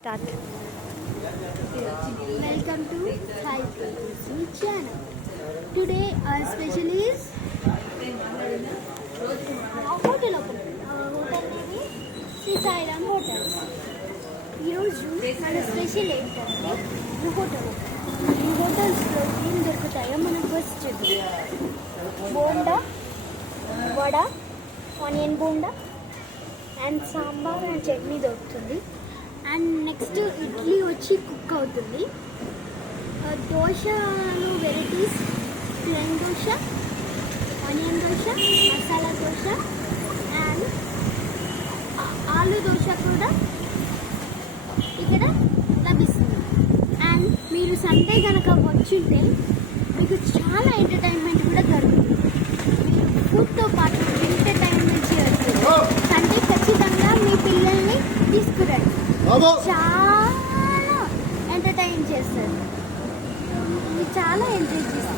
Start. Welcome to Five People's channel. Today our special is hotel opening. Hotel name is Sri Sairam Hotels. ఈరోజు మన special ఏంటంటే ఈ hotel ఈ హోటల్స్లో ఏం దొరుకుతాయో మనం first bonda vada onion bonda and sambar and chutney దొరుకుతుంది. అండ్ నెక్స్ట్ ఇడ్లీ వచ్చి కుక్ అవుతుంది. దోశలో varieties plain dosa, onion dosa, masala dosa and aloo dosa కూడా ఇక్కడ లభిస్తుంది. అండ్ మీరు సండే కనుక వచ్చింటే మీకు చాలా ఎంటర్టైన్మెంట్ కూడా దొరుకుతుంది. మీరు ఫుడ్తో పాటు ఎంటర్టైన్మెంట్ చేయవచ్చు. సండే ఖచ్చితంగా మీ పిల్లల్ని తీసుకురండి, చాలా ఎంటర్టైన్ చేస్తారు, చాలా ఎంజాయ్ చేస్తారు.